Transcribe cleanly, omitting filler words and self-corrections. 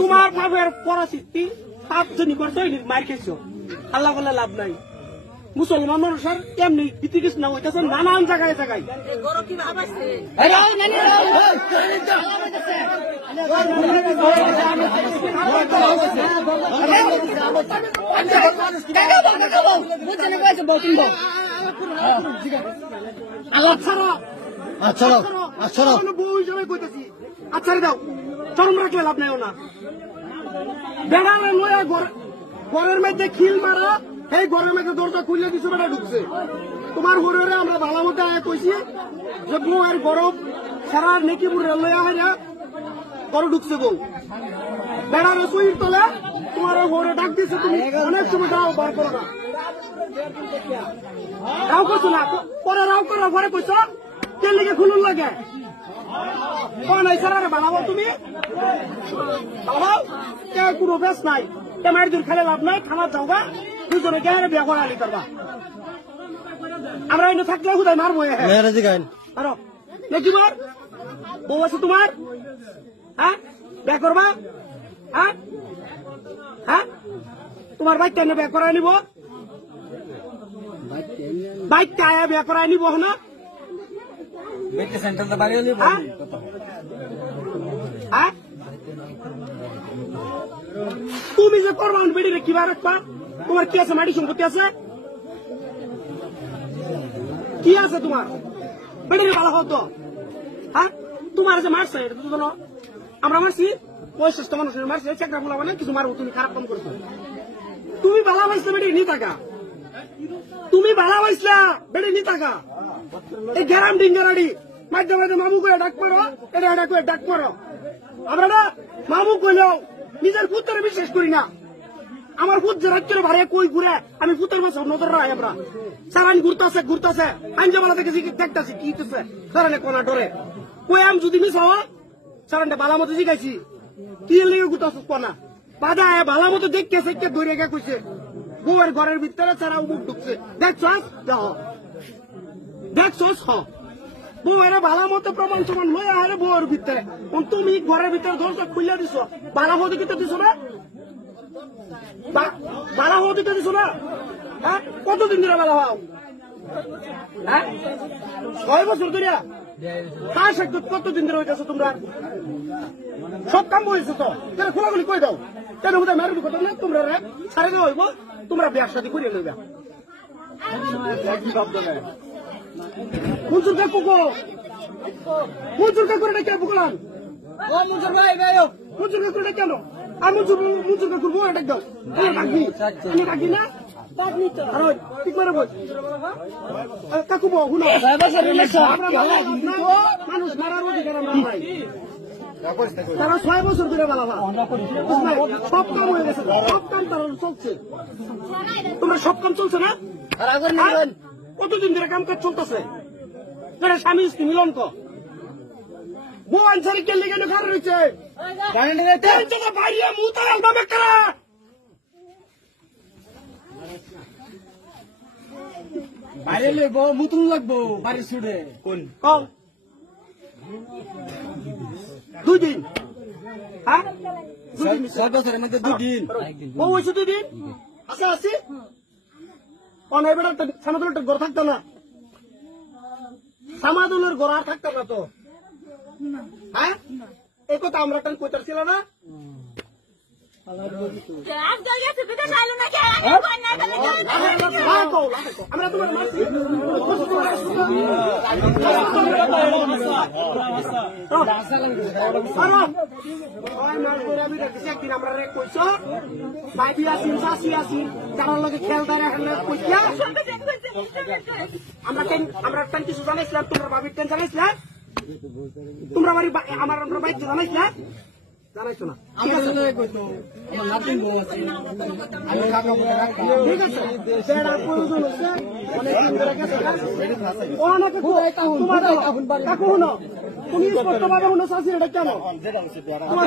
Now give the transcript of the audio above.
তোমার বাপের পরাশক্তি 5 জনই করছো মার খেয়েছো আল্লাহ বলে লাভ নাই মুসলমান মানুষের এমনি ইতিকৃষ্ণ হইতেছে নানান জায়গায় জায়গায় বউ হিসাবে কইতেছি আচ্ছা দাও চরম রাখলে লাভ নাই না বেড়ালে লয়া ঘরের মধ্যে খিল মারা এই ঘরের মধ্যে দরজা খুলে দিছো বেটা ঢুকছে তোমার ঘরে আমরা ভালো মতো কইছি যে বউ আর গরম সারা নেকিপুর লয়া হাইরা ঘরে ঢুকছে বউ বেড়ালে সইর তলে তোমার ঘরে ডাক দিছে তুমি অনেক সময় যাও বার করো না রাও করছো না পরে রাও করো ঘরে কইছো কে লিগে খুলুন লাগে কোন এই সারা বানাবো তুমি বানাও কে কোনো বেশ নাই কে মায়ের দূর খেলে লাভ নাই খানা যাওগা দুজনে কে বিয়া করা আলি করবা আমরা এনে থাকলে কোথায় মারবো আরো নাকি মার বউ আছে তোমার হ্যাঁ বিয়া করবা হ্যাঁ হ্যাঁ তোমার বাইকটা এনে বিয়া করাই নিব বাইকটা আয়া বিয়া করাই নিব না তুমি যে করবা বেড়ি রে কিবা রাখবা তোমার কি আছে মাটি সম্পত্তি আছে কি আছে তোমার বেড়ি ভালো হতো হ্যাঁ তোমার যে মারছে এটা তো জানো আমরা মারছি বয়সেষ্ট মানুষের মারছে চেকরা বলা মানে কিছু মারবো তুমি খারাপ কাম করছো তুমি ভালো পাইছো বেড়ি নি টাকা তুমি ভালো পাইছলা বেড়ি নি টাকা এই গ্যারাম ডিঙ্গারাডি মাঝে মাঝে মামু করে ডাক পারো এটা করে ডাক পারো আমরা না মামু কইলেও নিজের পুত্রের বিশ্বাস করি না আমার পুত যে রাজ্যের ভাড়ে কই ঘুরে আমি পুত্রের মাছ নজর রাখি আমরা সারানি ঘুরতেছে আঞ্জামালা থেকে দেখতেছি কি হইতেছে সারানে কোনা ডরে কই আমি যদি মিস হওয়া সারানটা বালা মতো জিগাইছি কি লেগে ঘুরতেছ কোনা বাদা বালা মতো দেখতেছে কে ধরে গে কইছে বউয়ের ঘরের ভিতরে সারা মুখ ঢুকছে দেখছস দেখছস বউয়ের ভালো মতো প্রমাণ সমান লয়ে আরে বউয়ের ভিতরে তুমি ঘরের ভিতরে দরজা খুলে দিছ বালা হতে কিন্তু দিছ না বালা হতে তো দিছ না হ্যাঁ কতদিন ধরে বালা হও হ্যাঁ 6 বছর ধরে তার সাথে কতদিন ধরে হইতেছো তোমরা সব কাম হয়েছে তো কেন খোলাগুলি কই দাও কেন বোধ হয় মেরুর কথা না তোমরা রে সারে দেওয়া হইব তোমরা বিয়ার সাথে করিয়ে লইবা মঞ্জুর কাকু মঞ্জুর কাকুর এটা কে বুকলাম ও মঞ্জুর ভাই মঞ্জুর কাকুর এটা কেন আর মঞ্জুর কাকুর বউ এটা দাও ডাকি না ঠিক করে বল কাকু বউ হুনো মানুষ মারার অধিকার আমরা পাই তারা 6 বছর ধরে বালা সব কাম হয়ে গেছে সব কাম তারা চলছে তোমরা সব কাম চলছে না কতদিন ধরে কাম কাজ চলতেছে স্বামী স্ত্রী মিলন কো বউ আনসারি কে লেগে ঘর রয়েছে বাইরে মুতার আলবামে করা বাইরে লইব মুতুন লাগবো বাড়ি ছুড়ে কোন কম 2 দিন হ্যাঁ 7 বছরের মধ্যে 2 দিন বউ হয়েছে 2 দিন আচ্ছা আসি অনেক বেড়া সামাদুলের ঘর থাকতো না সামাদুলের ঘর আর থাকতো না তো হ্যাঁ এই কথা আমরা টান কইতার ছিল না আমরা তোমার আমরা কিছু জানাইছিলাম তোমরা ভাবির টেন জানাইছিলাম তোমরা আমার বাইক জানাইছিলাম জানাইছো না ঠিক আছে তুমি স্পষ্ট ভাবে শুনো চাষি এটা কেন তোমার